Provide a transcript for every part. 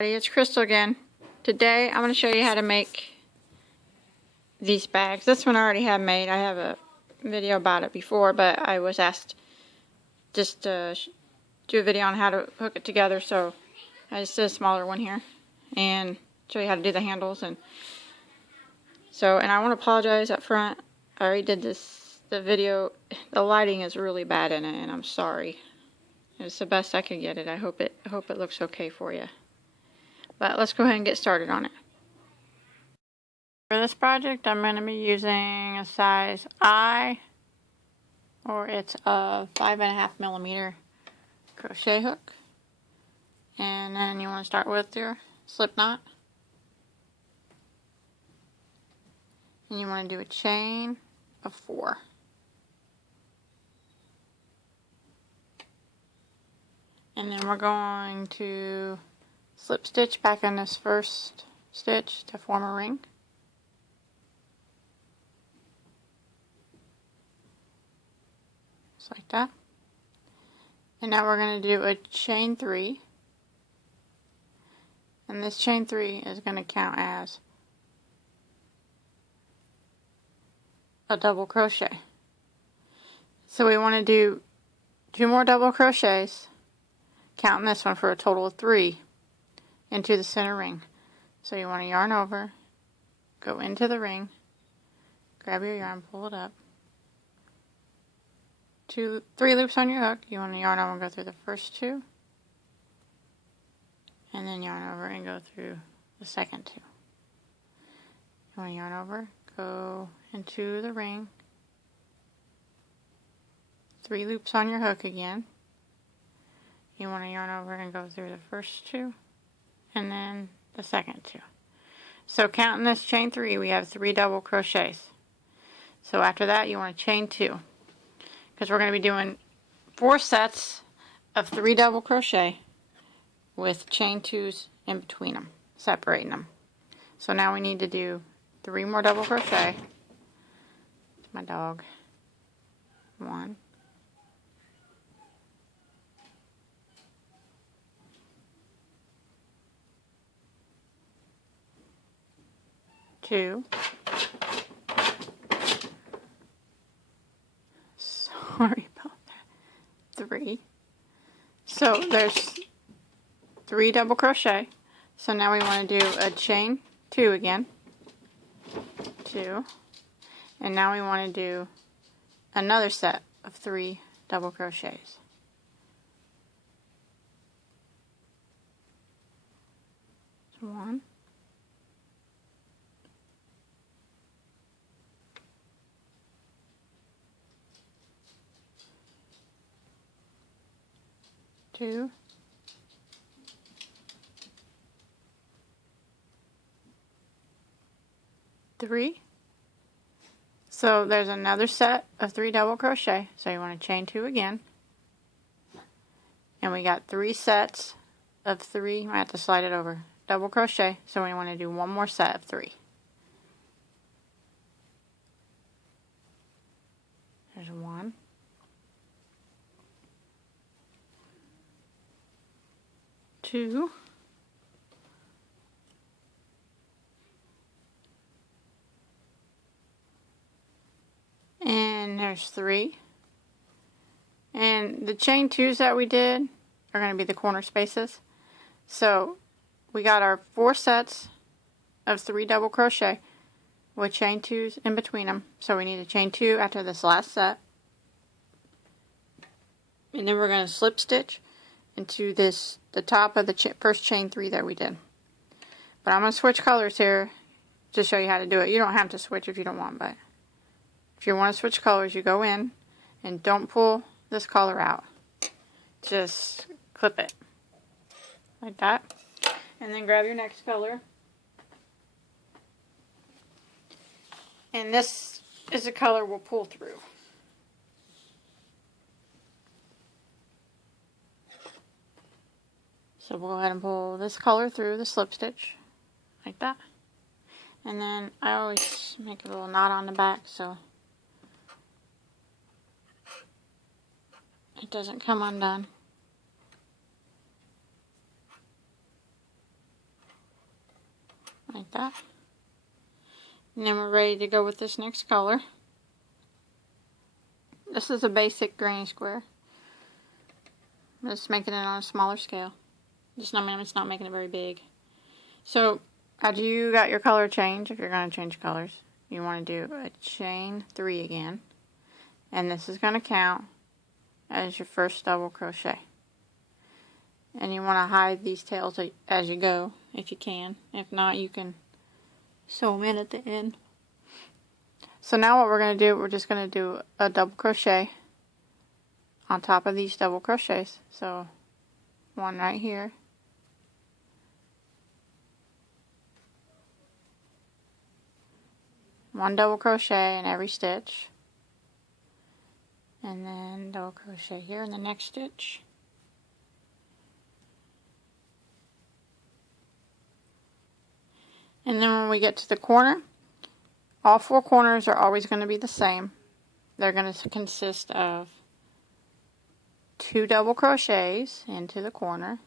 It's Crystal again. Today I'm going to show you how to make these bags. This one I already have made. I have a video about it before, but I was asked just to do a video on how to hook it together, so I just did a smaller one here and show you how to do the handles. And I want to apologize up front. I already did the video. The lighting is really bad in it, and I'm sorry. It's the best I could get it. I hope it looks okay for you. But let's go ahead and get started on it. For this project, I'm going to be using a size I, or it's a 5.5mm crochet hook. And then you want to start with your slip knot. And you want to do a chain of 4. And then we're going to slip stitch back in this first stitch to form a ring. Just like that. And now we're going to do a chain 3. And this chain 3 is going to count as a double crochet. So we want to do 2 more double crochets, counting this one for a total of 3. Into the center ring. So you want to yarn over, go into the ring, grab your yarn, pull it up. 3 loops on your hook. You want to yarn over and go through the first 2, and then yarn over and go through the second 2. You want to yarn over, go into the ring, 3 loops on your hook again. You want to yarn over and go through the first 2. And then the second 2. So counting this chain 3, we have 3 double crochets. So after that, you want to chain 2, because we're going to be doing 4 sets of 3 double crochet with chain 2s in between them, separating them. So now we need to do 3 more double crochet. It's my dog. 1. 2. Sorry about that. 3. So there's 3 double crochet. So now we want to do a chain 2 again. 2. And now we want to do another set of 3 double crochets. 1. 2. 3. So there's another set of 3 double crochet. So you want to chain 2 again. And we got 3 sets of 3. I have to slide it over. Double crochet. So we want to do 1 more set of 3. There's 1. 2. And there's 3. And the chain 2s that we did are going to be the corner spaces. So we got our 4 sets of 3 double crochet with chain 2s in between them. So we need a chain 2 after this last set. And then we're going to slip stitch into the top of the first chain 3 that we did. But I'm going to switch colors here to show you how to do it. You don't have to switch if you don't want, but if you want to switch colors, you go in and don't pull this color out. Just clip it like that, and then grab your next color. And this is the color we'll pull through. So we'll go ahead and pull this color through the slip stitch, like that. And then I always make a little knot on the back so it doesn't come undone. like that. And then we're ready to go with this next color. This is a basic granny square. I'm just making it on a smaller scale. It's not making it very big. So, after you got your color change, if you're going to change colors, you want to do a chain 3 again. And this is going to count as your first double crochet. And you want to hide these tails as you go, if you can. If not, you can sew them in at the end. So now what we're going to do, we're just going to do a double crochet on top of these double crochets. So one right here, one double crochet in every stitch, and then double crochet here in the next stitch, and then when we get to the corner, all 4 corners are always going to be the same. They're going to consist of 2 double crochets into the corner,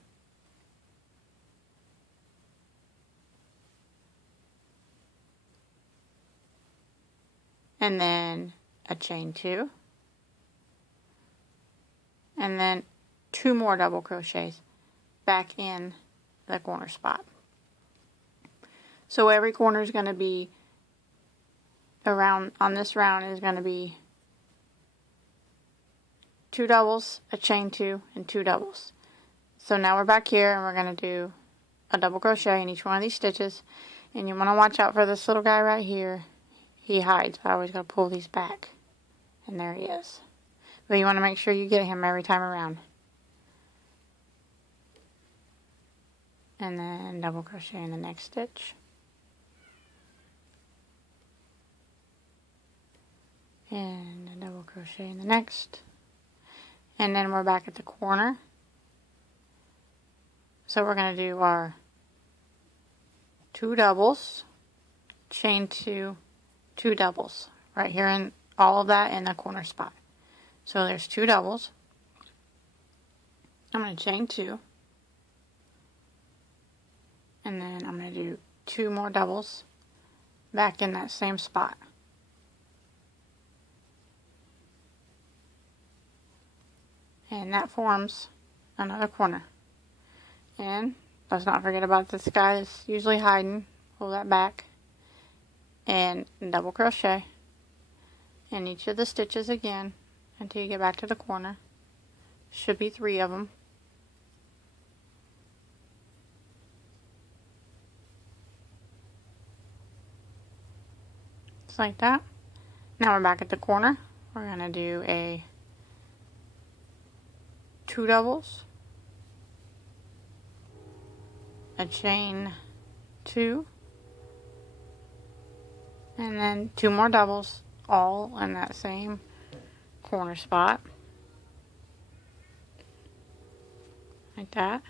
and then a chain 2, and then 2 more double crochets back in the corner spot. So every corner is going to be around, on this round is going to be 2 doubles, a chain 2, and 2 doubles. So now we're back here and we're going to do a double crochet in each one of these stitches, and you want to watch out for this little guy right here. He hides. I always got to pull these back, and there he is. But you want to make sure you get him every time around. And then double crochet in the next stitch. And a double crochet in the next. And then we're back at the corner. So we're going to do our 2 doubles, chain 2, 2 doubles. Right here in all of that in the corner spot. So there's 2 doubles. I'm going to chain 2. And then I'm going to do 2 more doubles back in that same spot. And that forms another corner. And let's not forget about this guy that's usually hiding. Pull that back. And double crochet in each of the stitches again until you get back to the corner. Should be 3 of them. Just like that. Now we're back at the corner. We're going to do a 2 doubles, a chain 2, and then 2 more doubles, all in that same corner spot, like that.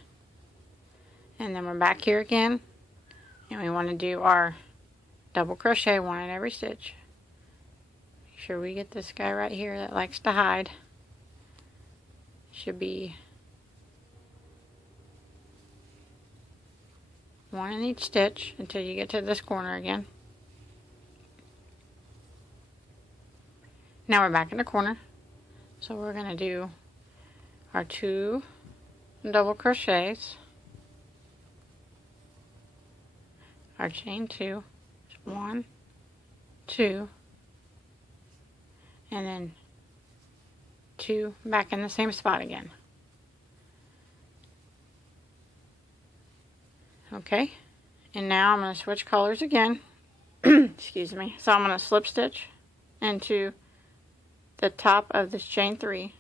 And then we're back here again, and we want to do our double crochet, 1 in every stitch. Make sure we get this guy right here that likes to hide. Should be 1 in each stitch until you get to this corner again. Now we're back in the corner. So we're going to do our 2 double crochets, our chain 2, 1, 2, and then 2 back in the same spot again. Okay, and now I'm going to switch colors again. Excuse me. So I'm going to slip stitch into the top of this chain 3.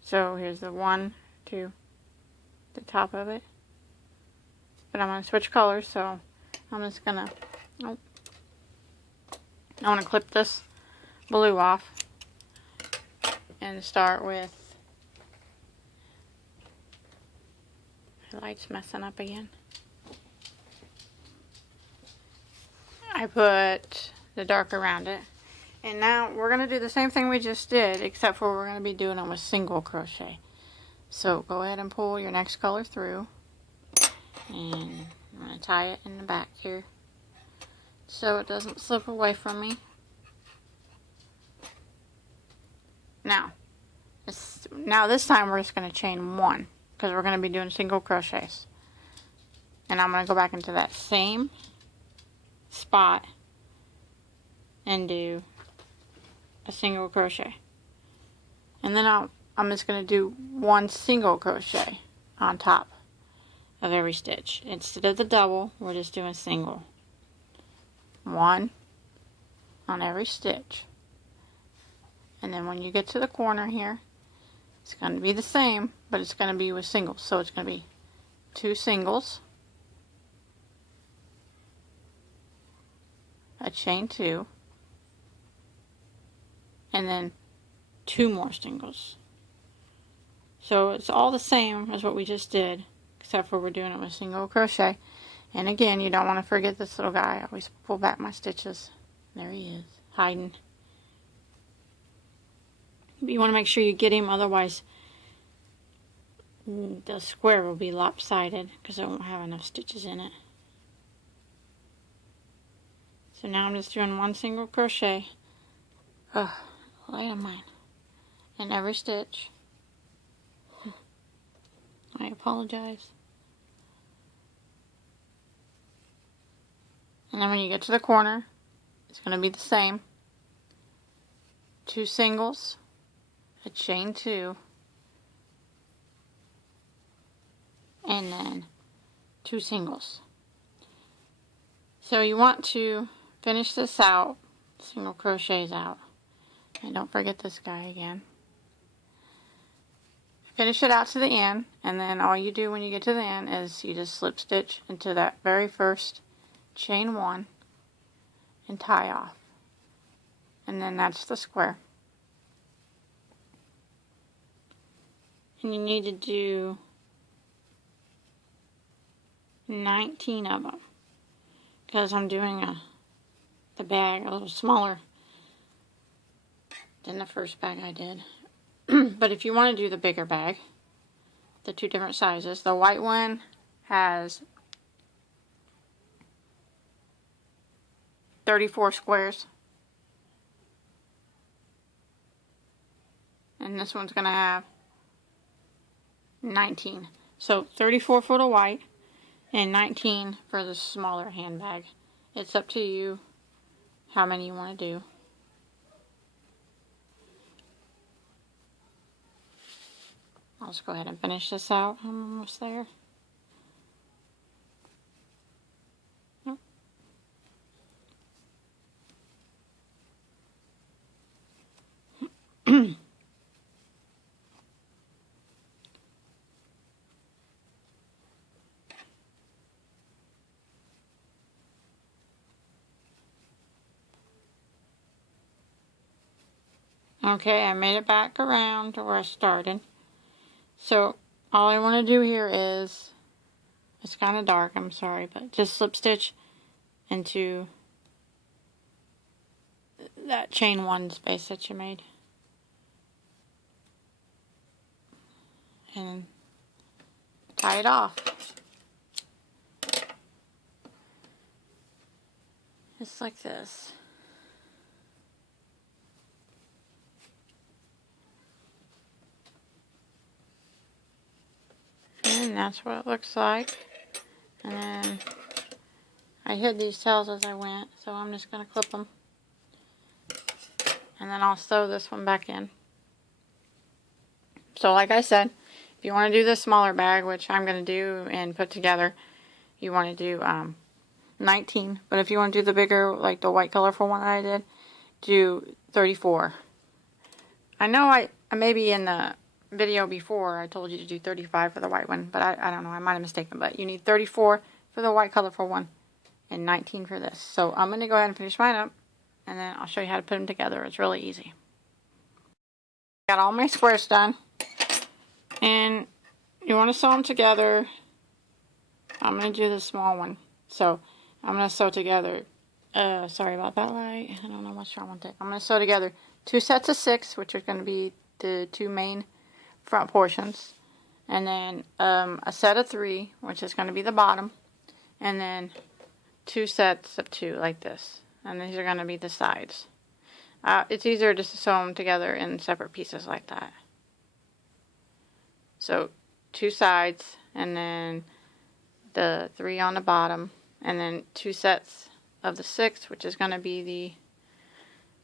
So here's the 1, 2, the top of it. But I'm going to switch colors, so I'm just going to, I want to clip this blue off and start with, the light's messing up again. I put the dark around it. And now we're going to do the same thing we just did, except for we're going to be doing them with single crochet. So go ahead and pull your next color through. And I'm going to tie it in the back here. so it doesn't slip away from me. Now this time we're just going to chain 1 because we're going to be doing single crochets. And I'm going to go back into that same spot and do a single crochet. And then I'm just going to do 1 single crochet on top of every stitch. Instead of the double, we're just doing single. 1 on every stitch. And then when you get to the corner here, it's going to be the same, but it's going to be with singles. So it's going to be 2 singles, a chain 2, and then 2 more singles. So it's all the same as what we just did, except for we're doing it with single crochet. And again, you don't want to forget this little guy. I always pull back my stitches. There he is, hiding. But you want to make sure you get him, otherwise the square will be lopsided because it won't have enough stitches in it. So now I'm just doing 1 single crochet. Oh, light of mine. In every stitch. I apologize. And then when you get to the corner, it's going to be the same. 2 singles, a chain 2, and then 2 singles. So you want to finish this out, single crochets out, and don't forget this guy again. Finish it out to the end, and then all you do when you get to the end is you just slip stitch into that very first chain 1 and tie off, and then that's the square. And you need to do 19 of them because I'm doing the bag a little smaller than the first bag I did. But if you want to do the bigger bag, the 2 different sizes, the white one has 34 squares, and this one's going to have 19. So 34 for the white and 19 for the smaller handbag. It's up to you how many you want to do. I'll just go ahead and finish this out. I'm almost there. Okay, I made it back around to where I started. So all I want to do here is, it's kind of dark, I'm sorry, but just slip stitch into that chain 1 space that you made. And tie it off. Just like this. And that's what it looks like. And then I hid these tails as I went, so I'm just going to clip them. And then I'll sew this one back in. So like I said, if you want to do the smaller bag, which I'm going to do and put together, you want to do 19. But if you want to do the bigger, like the white colorful one that I did, do 34. I know I maybe in the video before I told you to do 35 for the white one, but I don't know, I might have mistaken, but you need 34 for the white colorful one and 19 for this. So I'm going to go ahead and finish mine up, and then I'll show you how to put them together. It's really easy. Got all my squares done, and you want to sew them together. I'm going to do the small one, so I'm going to sew together, sorry about that light, I don't know what's wrong with it. I'm going to sew together 2 sets of 6, which are going to be the 2 main front portions, and then a set of 3, which is going to be the bottom, and then 2 sets of 2 like this, and these are going to be the sides. It's easier just to sew them together in separate pieces like that. So 2 sides, and then the 3 on the bottom, and then 2 sets of the 6, which is going to be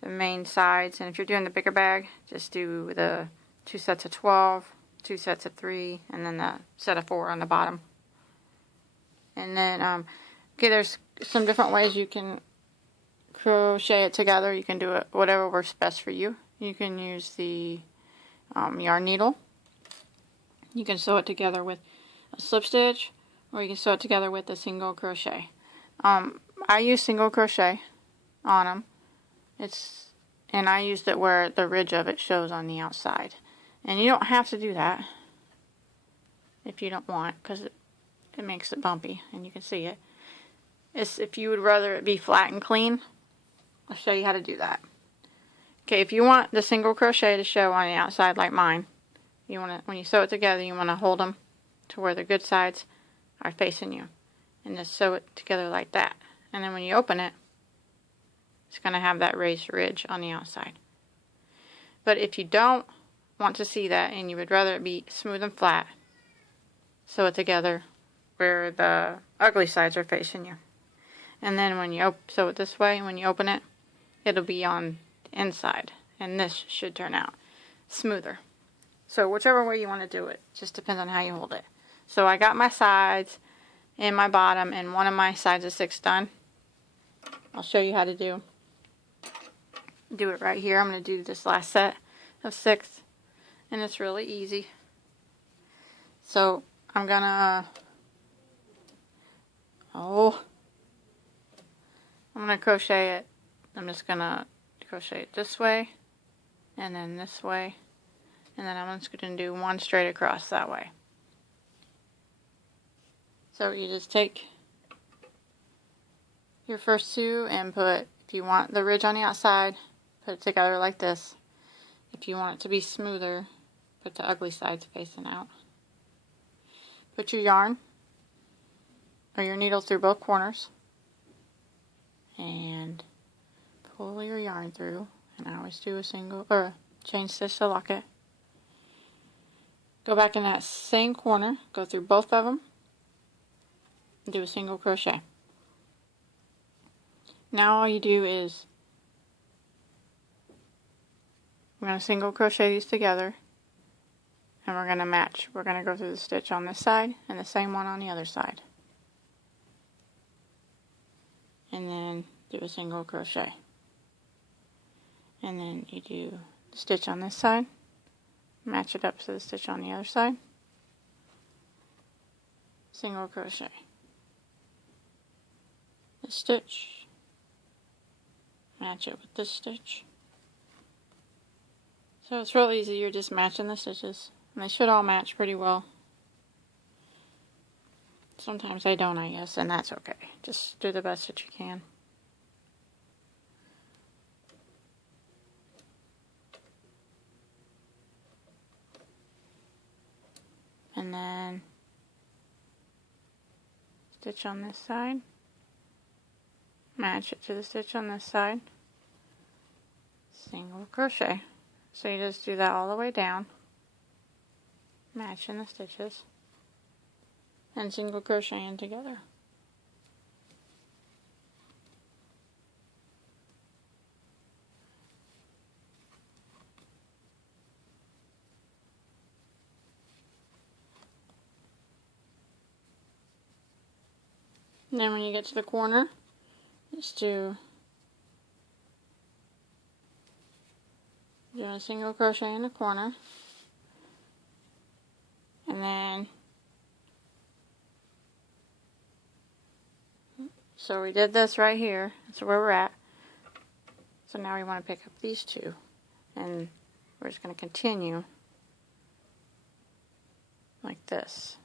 the main sides. And if you're doing the bigger bag, just do the 2 sets of 12, 2 sets of 3, and then the set of 4 on the bottom. And then, okay, there's some different ways you can crochet it together. You can do it whatever works best for you. You can use the yarn needle. You can sew it together with a slip stitch, or you can sew it together with a single crochet. I use single crochet on them. And I used it where the ridge of it shows on the outside. And you don't have to do that if you don't want, because it makes it bumpy and you can see it. If you would rather it be flat and clean, I'll show you how to do that. Okay, if you want the single crochet to show on the outside like mine, you want to, when you sew it together, you want to hold them to where the good sides are facing you, and just sew it together like that. And then when you open it, it's going to have that raised ridge on the outside. But if you don't want to see that and you would rather it be smooth and flat, sew it together where the ugly sides are facing you. And then when you sew it this way, when you open it, it'll be on the inside, and this should turn out smoother. So whichever way you want to do it, just depends on how you hold it. So I got my sides and my bottom and one of my sides of 6 done. I'll show you how to do it right here. I'm going to do this last set of 6, and it's really easy. So I'm gonna crochet it. I'm just gonna crochet it this way, and then this way, and then I'm just gonna do one straight across that way. So you just take your first 2 and put, if you want the ridge on the outside, put it together like this. If you want it to be smoother, put the ugly sides facing out. Put your yarn or your needle through both corners and pull your yarn through. And I always do a single or a chain stitch to lock it. Go back in that same corner, go through both of them, and do a single crochet. Now all you do is, we're going to single crochet these together, and we're going to match. We're going to go through the stitch on this side and the same one on the other side, and then do a single crochet. And then you do the stitch on this side, match it up to the stitch on the other side, single crochet, the stitch, match it with this stitch. So it's real easy. You're just matching the stitches, and they should all match pretty well. Sometimes they don't, I guess, and that's okay. Just do the best that you can. And then stitch on this side, match it to the stitch on this side, single crochet. So you just do that all the way down, matching the stitches, and single crocheting together. And then when you get to the corner, just do a single crochet in the corner, and then so we did this right here. That's where we're at. So now we want to pick up these 2, and we're just going to continue like this.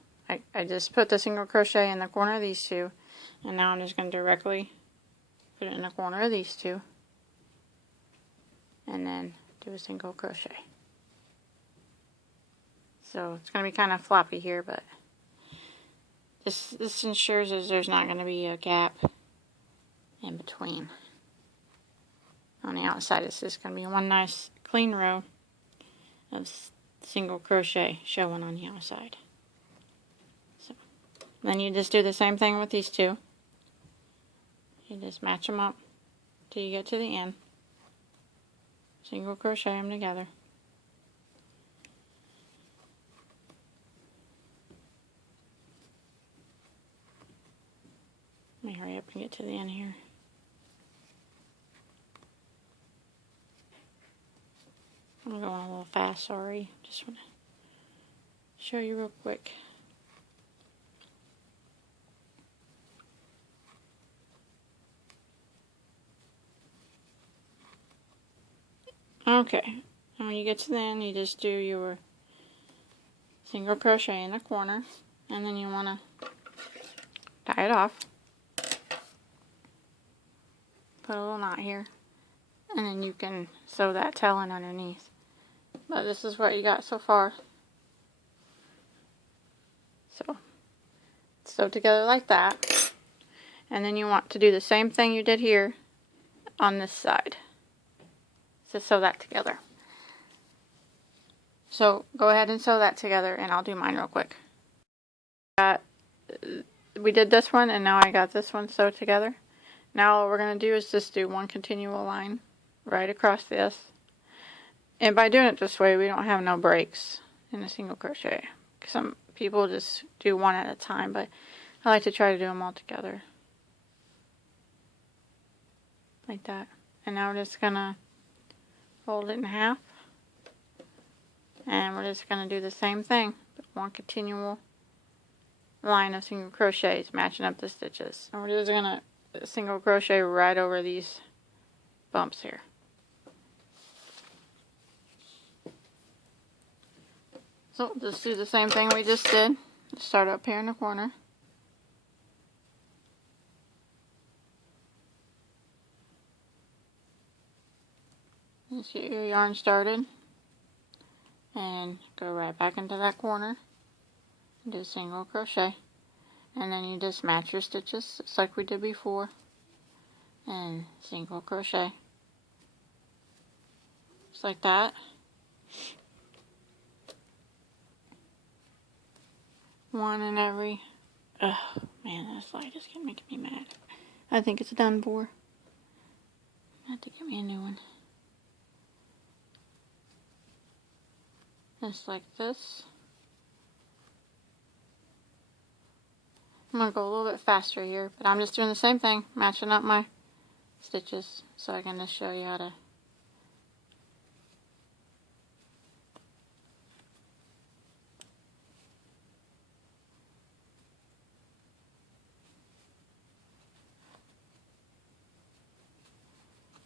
I just put the single crochet in the corner of these 2, and now I'm just going to directly put it in the corner of these 2, and then do a single crochet. So it's going to be kind of floppy here, but this ensures that there's not going to be a gap in between. On the outside, it's just going to be one nice clean row of single crochet showing on the outside. So then you just do the same thing with these two. You just match them up till you get to the end. Single crochet them together. Let me hurry up and get to the end here. I'm going a little fast, sorry. Just want to show you real quick. Okay, and when you get to the end, you just do your single crochet in the corner, and then you want to tie it off. Put a little knot here, and then you can sew that tail in underneath. But this is what you got so far. So, sew together like that, and then you want to do the same thing you did here on this side. So sew that together. So go ahead and sew that together, and I'll do mine real quick. We did this one, and now I got this one sewed together. Now what we're going to do is just do one continual line right across this. And by doing it this way, we don't have no breaks in a single crochet. Some people just do one at a time, but I like to try to do them all together. Like that. And now we're just going to fold it in half, and we're just going to do the same thing, one continual line of single crochets matching up the stitches, and we're just going to single crochet right over these bumps here. So just do the same thing we just did. Start up here in the corner. Just get your yarn started and go right back into that corner and do a single crochet, and then you just match your stitches just like we did before, and single crochet just like that. One in every, oh man, that slide is making me mad. I think it's done for. I have to get me a new one. Just like this. I'm going to go a little bit faster here, but I'm just doing the same thing, matching up my stitches so I can just show you how to.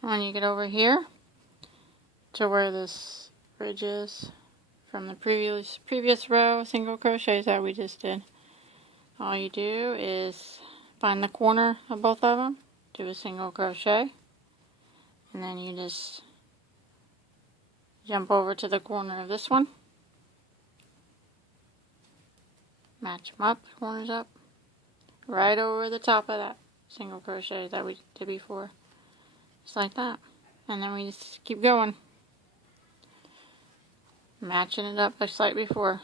When you get over here to where this ridge is from the previous row of single crochets that we just did, all you do is find the corner of both of them, do a single crochet, and then you just jump over to the corner of this one, match them up, corners up, right over the top of that single crochet that we did before, just like that. And then we just keep going, matching it up just like before.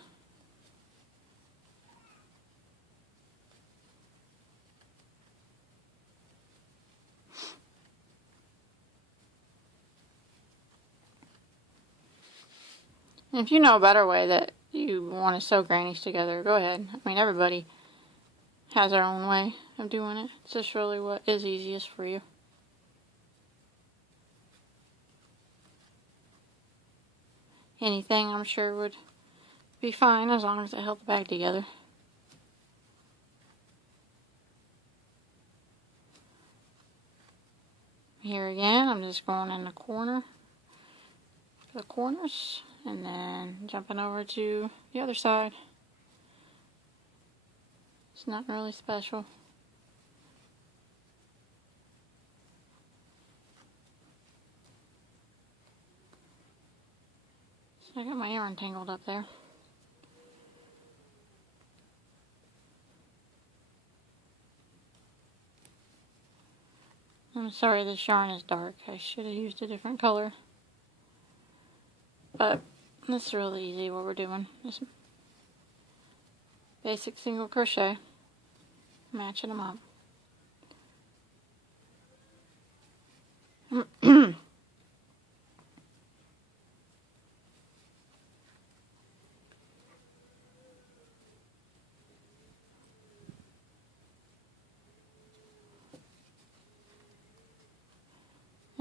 And if you know a better way that you want to sew grannies together, go ahead. I mean, everybody has their own way of doing it. It's just really what is easiest for you. Anything, I'm sure, would be fine as long as it held the bag together. Here again, I'm just going in the corners, and then jumping over to the other side. It's nothing really special. So I got my yarn tangled up there. I'm sorry this yarn is dark. I should have used a different color. But it's really easy what we're doing. Just basic single crochet. Matching them up.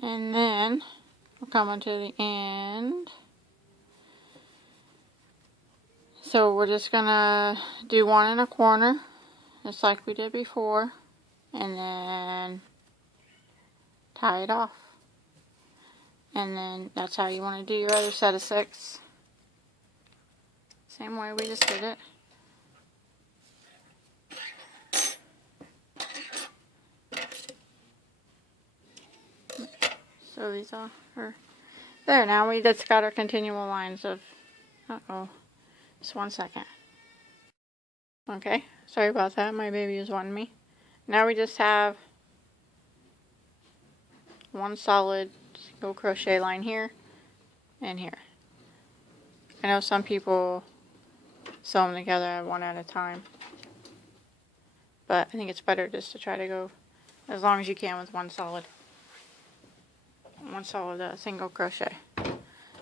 And then we're coming to the end. So we're just gonna do one in a corner, just like we did before, and then tie it off. And then that's how you want to do your other set of 6. Same way we just did it. So these are there. Now we just got our continual lines of, just 1 second. Okay, sorry about that, my baby was wanting me. Now we just have one solid single crochet line here and here. I know some people sew them together one at a time, but I think it's better just to try to go as long as you can with one solid single crochet.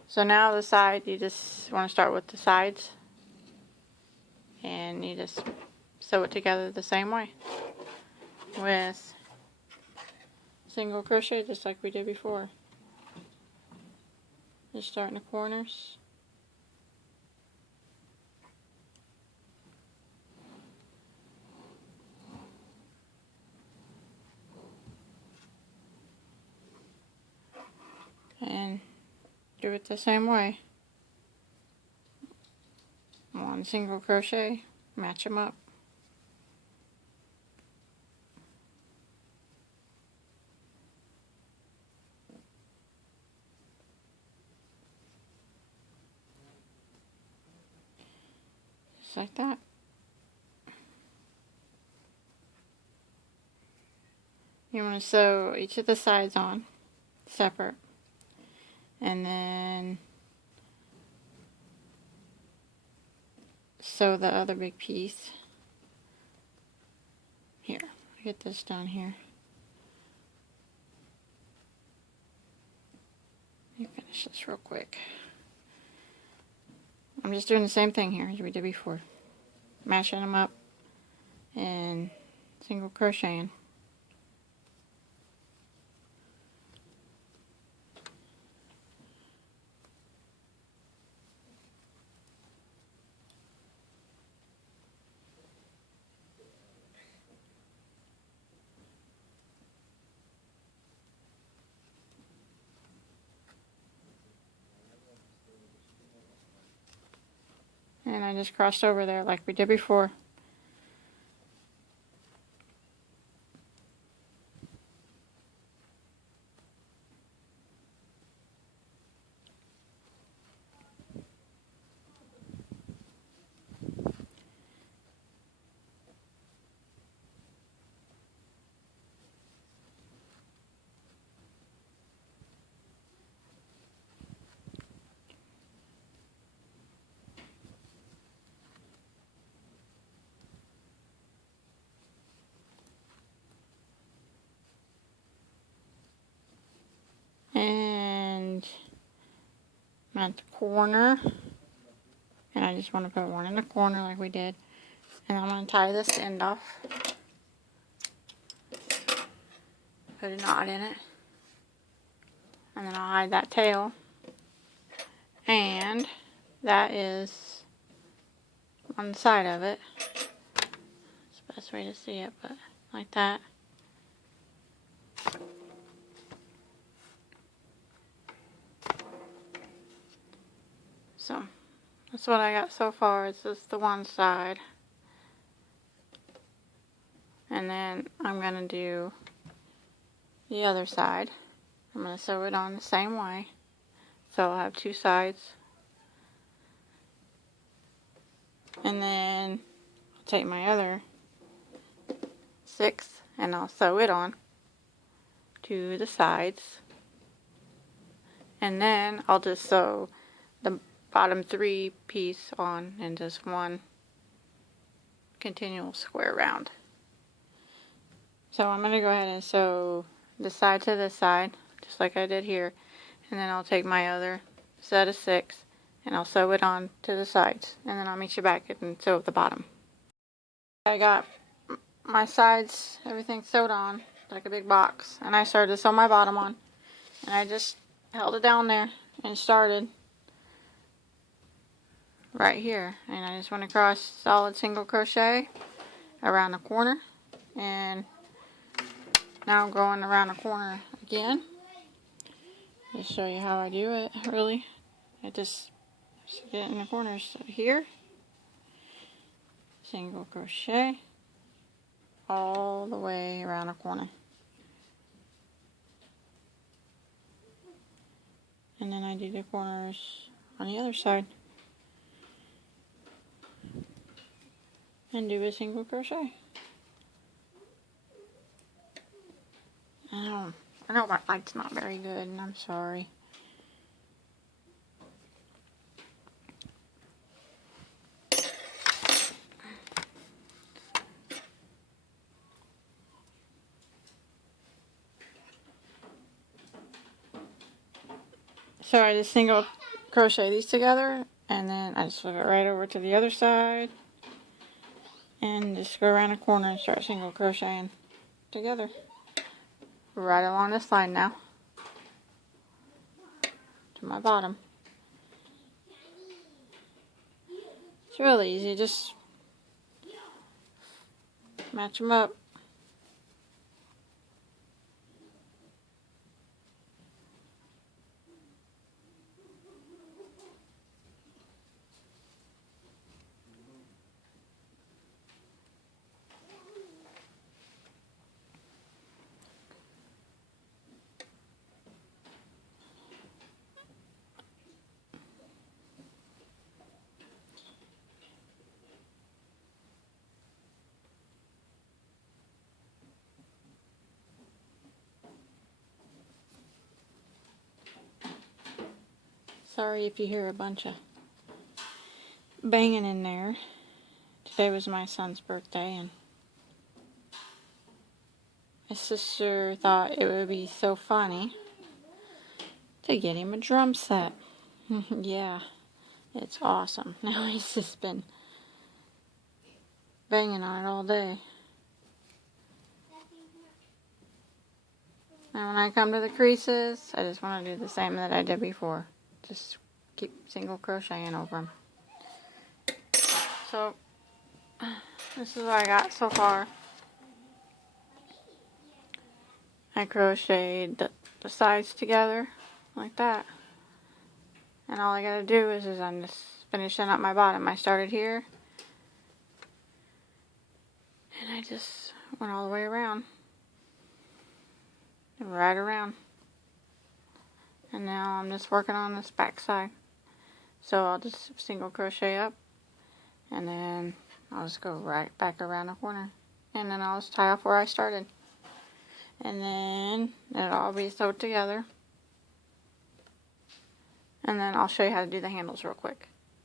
So now the side, you just want to start with the sides, and you just sew it together the same way with single crochet, just like we did before. Just start in the corners. And do it the same way. One single crochet, match them up. Just like that. You want to sew each of the sides on separate, and then sew the other big piece here. Get this done here. Let me finish this real quick. I'm just doing the same thing here as we did before, mashing them up and single crocheting. And I just crossed over there like we did before. And I'm at the corner, and I just want to put one in the corner like we did, and I'm going to tie this end off, put a knot in it, and then I'll hide that tail, and that is on the side of it. It's the best way to see it, but like that. So that's what I got so far. It's just the one side. And then I'm going to do the other side. I'm going to sew it on the same way. So I'll have 2 sides. And then I'll take my other 6 and I'll sew it on to the sides, and then I'll just sew the bottom 3 piece on in just one continual square round. So I'm going to go ahead and sew this side to this side, just like I did here, and then I'll take my other set of 6 and I'll sew it on to the sides, and then I'll meet you back and sew at the bottom. I got my sides, everything sewed on like a big box, and I started to sew my bottom on, and I just held it down there and started right here, and I just went across solid single crochet around the corner, and now I'm going around the corner again. Just show you how I do it. Really, I just get in the corners here, single crochet all the way around the corner, and then I do the corners on the other side and do a single crochet. I know my light's not very good, and I'm sorry. So I just single crochet these together, and then I just flip it right over to the other side, and just go around the corner and start single crocheting together. Right along this line now, to my bottom. It's really easy, just match them up. Sorry if you hear a bunch of banging in there. Today was my son's birthday, and my sister thought it would be so funny to get him a drum set. Yeah, it's awesome. Now he's just been banging on it all day. And when I come to the creases, I just want to do the same that I did before. Just keep single crocheting over them. So, this is what I got so far. I crocheted the sides together like that. And all I gotta do is I'm just finishing up my bottom. I started here, and I just went all the way around. Right around. And now I'm just working on this back side. So I'll just single crochet up, and then I'll just go right back around the corner, and then I'll just tie off where I started, and then it'll all be sewed together, and then I'll show you how to do the handles real quick.